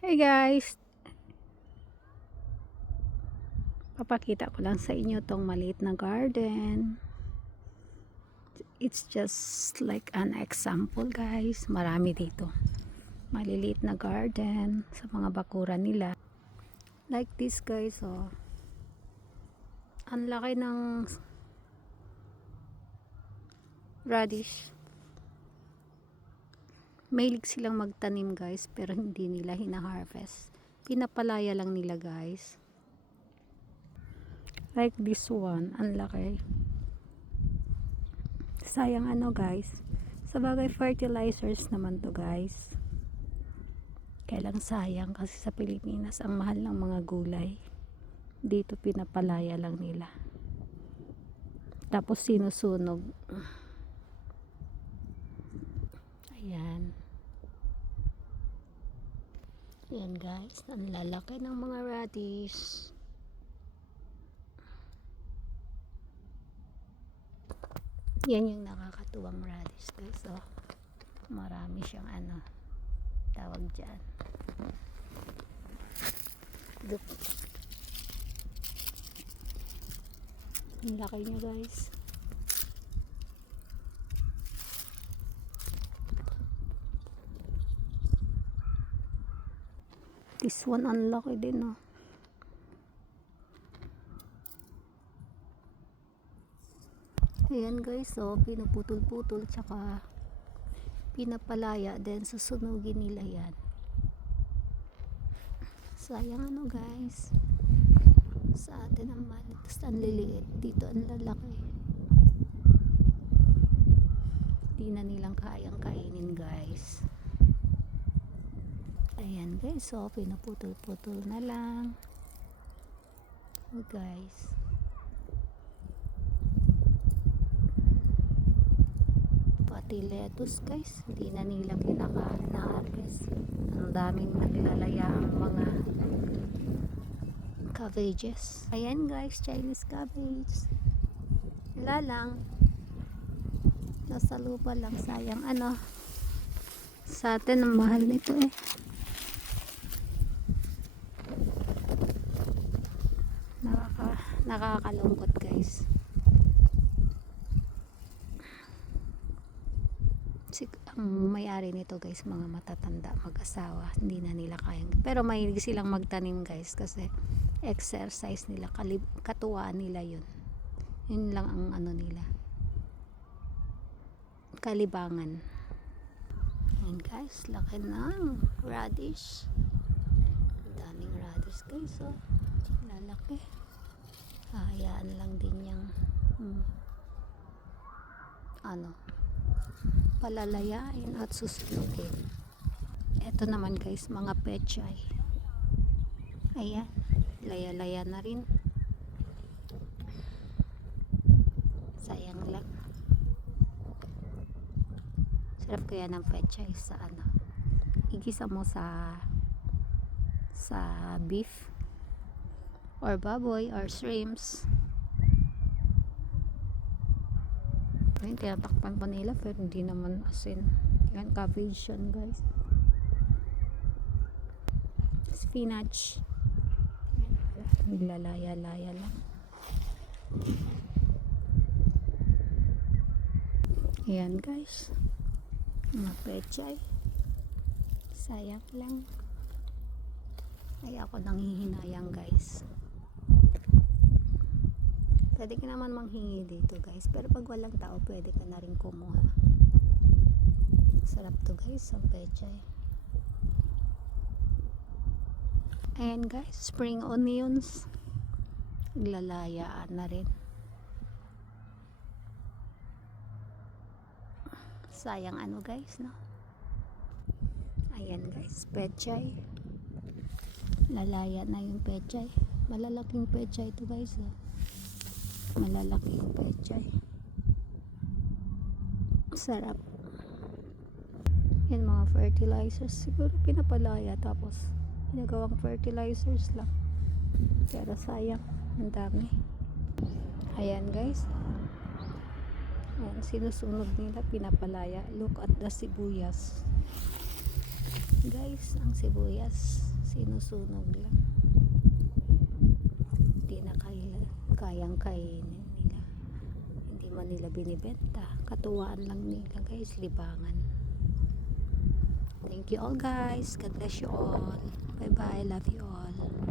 Hey guys, papakita ko lang sa inyo tong maliit na garden. It's just like an example guys. Marami dito. Maliliit na garden sa mga bakuran nila. Like this guys, oh. Ang laki ng radish. Mahilig silang magtanim guys, pero hindi nila hina-harvest. Pinapalaya lang nila guys. Like this one, ang laki. Sayang ano guys. Sa bagay fertilizers naman to guys. Kailang sayang kasi sa Pilipinas ang mahal ng mga gulay. Dito pinapalaya lang nila. Tapos sinusunog. Ayan. Ayan guys, ang lalaki ng mga radish. Yan yung nakakatuwang radish guys. Oh, marami siyang tawag dyan. Ang laki niya guys. This one ang laki din oh. Ayan guys, so pinuputol-putol tsaka pinapalaya then susunugin nila yan. Sayang ano guys, sa atin ang maliit, basta ang liliit, dito ang lalaki. Di na nilang kayang kainin guys. Ayan guys, so pinuputol-putol na lang. Oh guys, pati lettuce guys, hindi na nila kinaka-harvest. Ang daming naglalaya ang mga cabbages. Ayan guys, Chinese cabbage. Wala lang, nasa lupa lang. Sayang sa atin ang mahal nito eh. Nakakalungkot guys. Ang may-ari nito guys, mga matatanda, mag-asawa, hindi na nila kayang, pero mahilig silang magtanim guys kasi exercise nila, katuwaan nila yun lang ang nila, kalibangan. And guys, laki ng radish, daming radish guys oh, lalaki. Hayaan lang din yung palalayain at susunugin. Ito naman guys, mga pechay. Ayan, laya-laya na rin. Sayang lang. Sarap kaya ng pechay sa igisa mo sa beef or baboy or shrimps. Ayun, tinatakpan pa nila pero hindi naman asin. Yan, cabbage yan guys. Spinach. Naglalaya-laya lang. Ayan guys, mga pechay. Sayang lang. Ay ako nanghihinayang guys. Pwede ka naman manghingi dito guys, pero pag walang tao pwede ka na rin kumuha. Sarap to guys, ang pechay. Ayan guys, spring onions. Naglalayaan na rin. Sayang guys, no? Ayan guys, pechay. Lalaya na yung pechay. Malalaking pechay ito guys, oh. Malalaki yung pechay. Sarap. Yan mga fertilizers. Siguro pinapalaya tapos ginagawang fertilizers lang. Pero sayang. Ang dami. Ayan guys. Ayan, sinusunog nila, pinapalaya. Look at the sibuyas. Guys, ang sibuyas sinusunog lang. Hindi na kayang kainin nila. Hindi man nila binibenta. Katuwaan lang nila guys, libangan. Thank you all guys. God bless you all. Bye bye. Love you all.